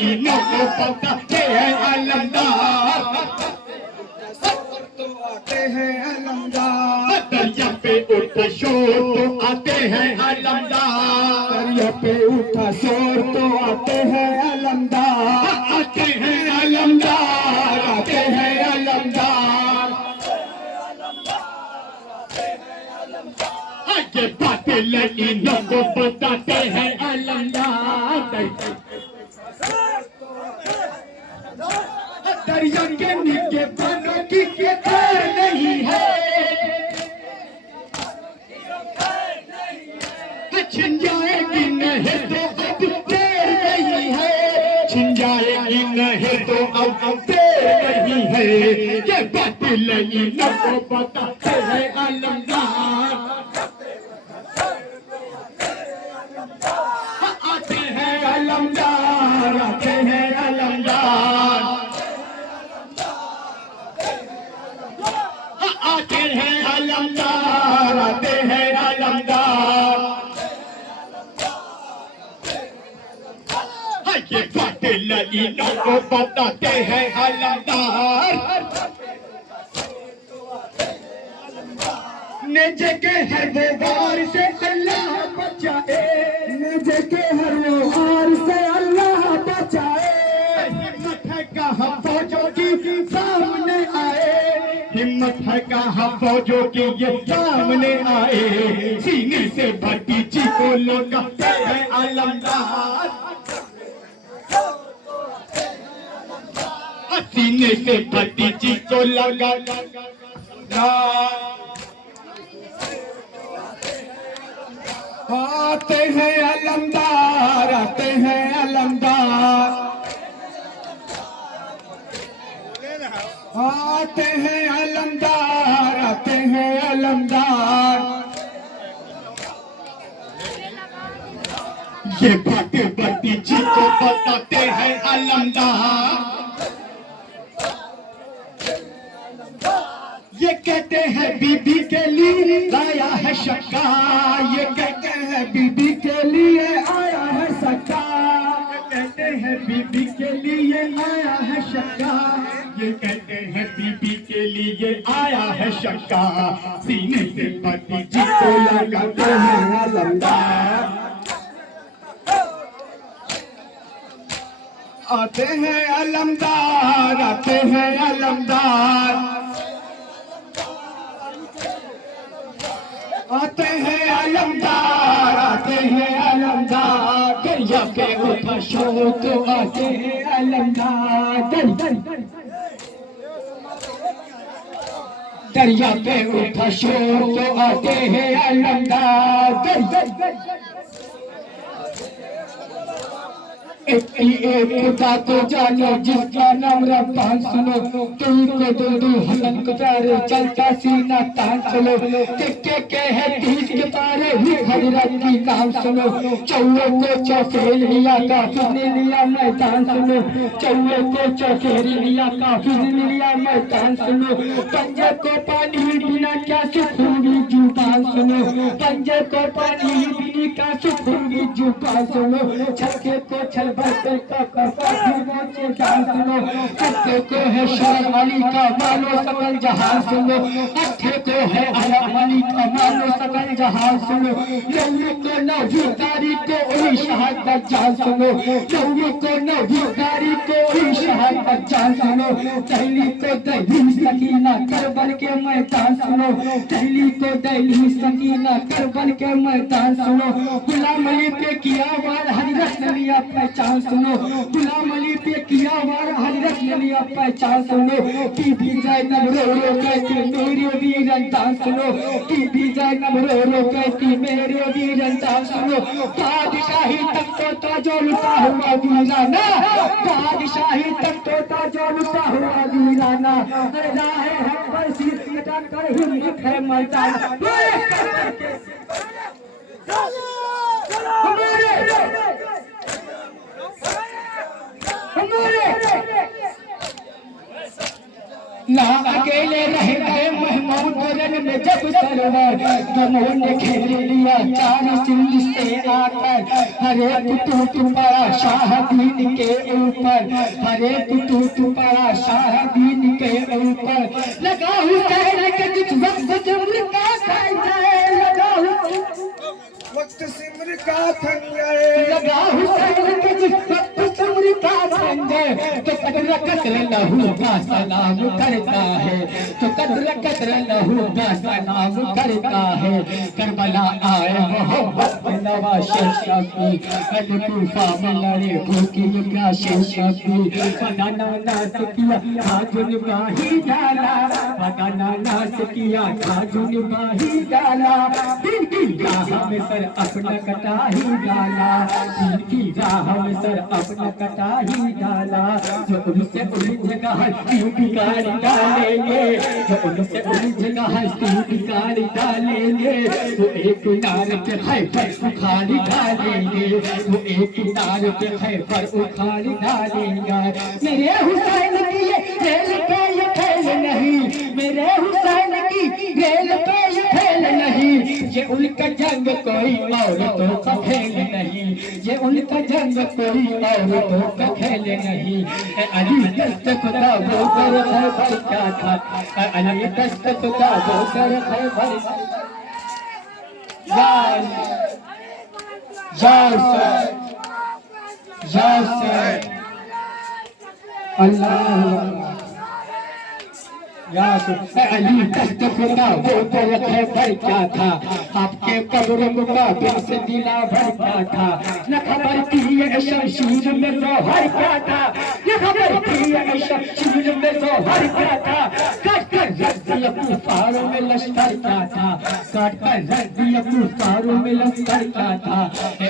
लईनों को बताते हैं अलमदार, तो आते हैं अलमदार, दरिया पे उठा शोर तो आते हैं अलमदार, दरिया पे उठा शोर तो आते हैं अलमदार, आते हैं अलमदार, आते हैं अलमदार। ये बातें लईनों को बताते हैं अलमदार, दरिया के नीचे पानी की खैर नहीं है, छिन जाएगी नहीं तो अब देर नहीं है, छिन जाएगी नहीं तो अब देर नहीं है। ये बात लईनों को बताते हैं अलमदार, आते हैं अलमदार, आते हैं अलमदार, आते हैं अलमदार, आते हैं अलमदार। ये बातें लईनों को बताते हैं अलमदार, नेजे के हर व्यवहार से अल्लाह बचाए, नेजे के हर व्यवहार से अल्लाह बचाए, हिम्मत है कहाँ फौजों की सामने आए, हिम्मत है कहाँ फौजों की ये सामने आए, सीने से भतीजी को लगाते हैं अलमदार, सीने से भतीजी को लगा आते हैं अलमदार, आते हैं अलमदार, आते हैं अलमदार, आते हैं अलमदार। ये बातें भतीजी को बताते हैं अलमदार, ये कहते हैं बीबी के लिए लाया है शक्का, ये कहते हैं बीबी के लिए आया है शक्का, कहते हैं बीबी के लिए आया है शक्का, ये कहते हैं बीबी के लिए आया है शक्का, सीने से भतीजी को लगाते हैं अलमदार, आते हैं अलमदार, आते हैं अलमदार, आते हैं अलमदार, आते हैं अलमदार। दरिया पे उठा शोर तो आते हैं अलमदार, दरिया पे उठा शोर तो आते हैं अलमदार, एक खुदा को जानो जिसका नाम रब्बान सुनो, तुम को दो हसन को प्यारे चलता सीना तान चलो, के है तीस के पारे ही हजरत की नाम सुनो, चौलों को चौफेर लिया काफिर ने लिया मैदान सुनो, चौलों को चौफेर लिया काफिर ने लिया मैदान सुनो, पंजे को पानी बिना क्या सुखूंगी जुबान सुनो, पंजे को पानी बिना क्या सुखूंगी जुबान सुनो, छक्के को छल भरते का जान सुनो, छक्के को है शर्म अली का मानो सकल जहां सुनो, अट्ठे को है अरब अली का मानो सकल जहां सुनो, नौवीं को नौवीं तारीख को वही शहादत जान सुनो, नौवीं को नौवीं तारीख को वही शहादत जान सुनो, दहली को दहली सकीना करबल के मैदान सुनो, दहली को दहली सकीना करबल के मैदान सुनो, गुलाम अली पे किया वार हजरत ने लिया पहचान सुनो, गुलाम अली पे किया वार हजरत ने लिया पहचान सुनो, बीबी ज़ैनब रो रो कहती मेरे वीरन दान सुनो, बीबी ज़ैनब रो रो कहती मेरे वीरन दान सुनो, बादशाही तक तो ताजो लुटा हुआ वीराना, बादशाही तक तो ताजो लुटा हुआ वीराना, राह हक पर सिर कटा कर हिम्मत है मैदान, ना अकेले रह गए महमूद रंग में जब सरवर गमों ने खेल लिया चार सिंह से आकर, हरे टूट पड़ा शाहदीन के ऊपर, हरे टूट पड़ा शाहदीन के ऊपर। लगा हुसैन के कुछ वक्त सिमर का खंजर, लगा वक्त सिमर का खंजर, लगा हुसैन के कुछ वक्त सिमर का खंजर। तो कदर कदर लहू का सलाम करता है, तो कदर लहू का सलाम करता है। करबला आए मोहब्बत नवा शेषा की, कूफा में लड़े भूखी प्यासे शबी। पदाना नाच किया खाजुन बाही डाला, पदाना नाच किया खाजुन बाही डाला। दिन की राह में सर अपना कटा ही डाला, दिन की राह में सर अपना कटा ही डाला। जो उनसे उलझेगा हस्ती बिगाड़ी डालेंगे, जो उनसे उलझेगा हस्ती बिगाड़ी डालेंगे। वो एक नार पे खैबर उखाड़ी डालेंगे, वो एक नार पे खैबर उखाड़ी डालेंगे। मेरे हुसैन की ये रेल पे ये खेल नहीं, मेरे हुसैन की रेल पे ये खेल नहीं। ये उनका जंग कोई औरतों का खेल नहीं, ये उनका जंग कोई औरतों का खेल नहीं। अली दस्त खुदा वो कर खैबर क्या था, अली दस्त खुदा वो कर खैबर। अल्लाह अली दस्त खुदा वो कर खैबर क्या था, आपके कब्र मुकाबिल से दिला भर क्या था। न खबर थी ये शमशीर में जोहर क्या था, न खबर थी ये शमशीर में जोहर क्या था। काट कर रख दिया कुफारों में लश्कर क्या था, काट कर रख दिया कुफारों में लश्कर क्या था।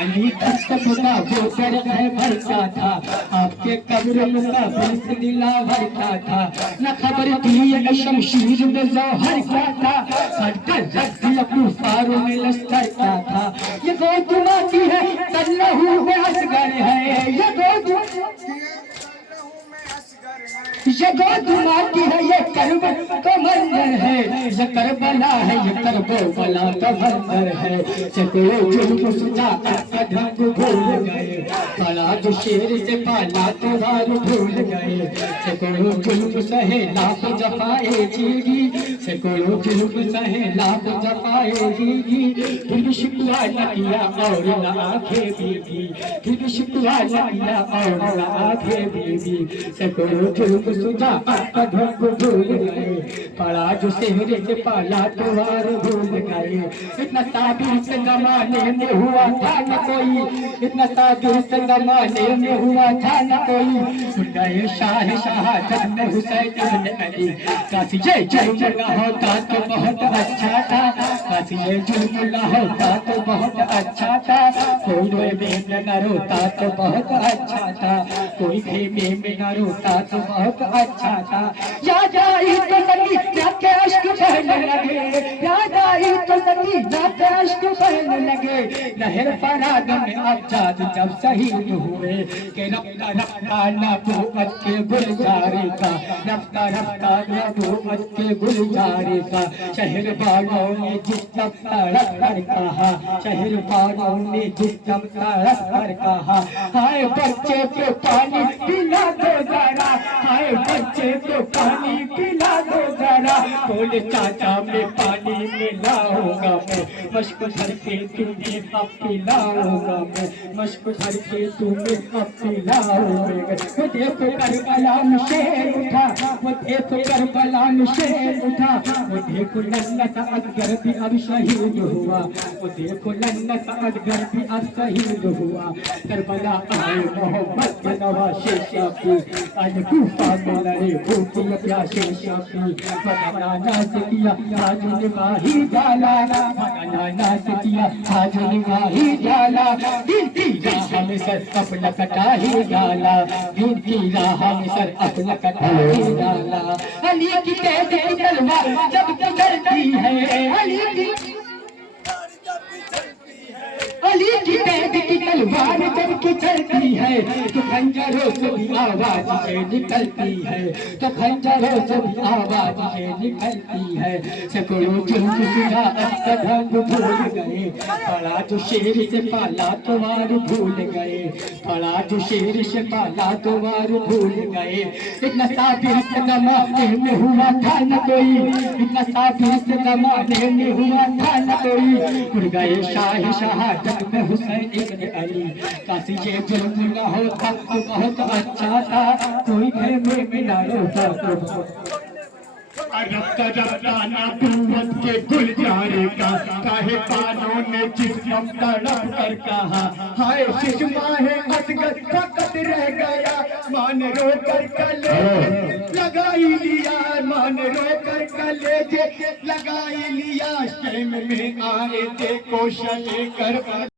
अली दस्त खुदा वो कर खैबर क्या था, आपके कब्र मुकाबिल से दिला भर क्या था। न खबर थी शमशीर में जोहर क्या था, कटकर रख दिया कुफारों में लश्कर क्या था। ये गौतमा की है तल्लहू में असगर है, ये गौतमा की है, ये करबला का मंजर है, ये करबला है, ये करबला का मंजर है। चकोरो जुल्म सुजा आपका ढंग भूल गए, पाला जो शेर से पाला तो हार भूल गए। चकोरो जुल्म सहे लाख जफाए जीगी, चकोरो जुल्म सहे लाख जफाए जीगी। फिर भी शिकवा न किया और न आंखें भीगी, फिर भी शिकवा न किया और न आंखें भीगी। चकोरो जुल्म सुजा आपका ढंग भूल गए, पड़ा जो सेहरे से पाला तो हार भूल गए। इतना साबिर से जमाने में हुआ था न कोई, इतना साबिर से जमाने में हुआ था न कोई। गए शाह शहादत में हुसैन इब्न अली, काश ये जुल्म न होता तो बहुत अच्छा था, काश ये जुल्म न होता तो बहुत अच्छा था। कोई रोए में न रोता तो बहुत अच्छा था, कोई खेमे में न रोता तो बहुत अच्छा था। याद आई तो सकी नाके अश्क बहने लगे, याद आई तो सकी नाके अश्क बहने लगे। लहर फराग में आजाद जब शहीद हुए, के रफ्ता रफ्ता नबूवत के गुलजारे का, रफ्ता रफ्ता नबूवत के गुलजारे का। शहर वालों ने जिस तब तड़प कर कहा, शहर वालों ने जिस तब तड़प कर कहा। हाय बच्चे को पानी पिला दो जरा, हाय बच्चे को पानी पिला दो जरा। बोले चाचा मैं पानी मिलाऊंगा, मैं मश्क भर के तुम्हें अब पिलाऊंगा, मैं मश्क भर के तुम्हें अब पिलाऊंगा। वो देखो करबला में शेर उठा, वो देखो करबला में शेर उठा। वो देखो नन्ना सा असगर भी अब शहीद हुआ, वो देखो नन्ना सा असगर भी अब शहीद हुआ। करबला आए मोहम्मद के नवा शेषा की, आज कूफा में लड़े भूखी प्यासे शबी। पदाना नाच किया खाजुन बाही डाला, पदाना नाच किया खाजुन बाही डाला। दिन की राह में सर अपना कटा ही डाला, दिन की राह में सर अपना कटा ही डाला। अली की कैद की तलवार जब गुजरती है, अली की कैद की तलवार जब की चलती है तो खंजरों से भी आवाज ये निकलती है, तो खंजरों से भी आवाज ये निकलती है। सैकड़ों जुल्म सुना अब ढंग भूल गए, पड़ा जो शेर से पाला तो वार भूल गए, पड़ा जो शेर से पाला तो वार भूल गए। इतना साबिर से जमाने में हुआ था न कोई, इतना साबिर से जमाने में हुआ था न कोई। उड़ गए शाही शहादत में हुसैन इब्न अली, काशी ये जुल्म न होता तो बहुत अच्छा था, कोई खेमे में न रोता तो। रफ्ता रफ्ता नबूवत के गुलजारे का काहे पानों ने जिस्म तड़प कर कहा, हाय शिशमाहे असगद फकत रह गया, मान रो कर कलेजे लगाई लिया, मान रो कर कलेजे लगाई लिया। शर्म में आए थे कोशा लेकर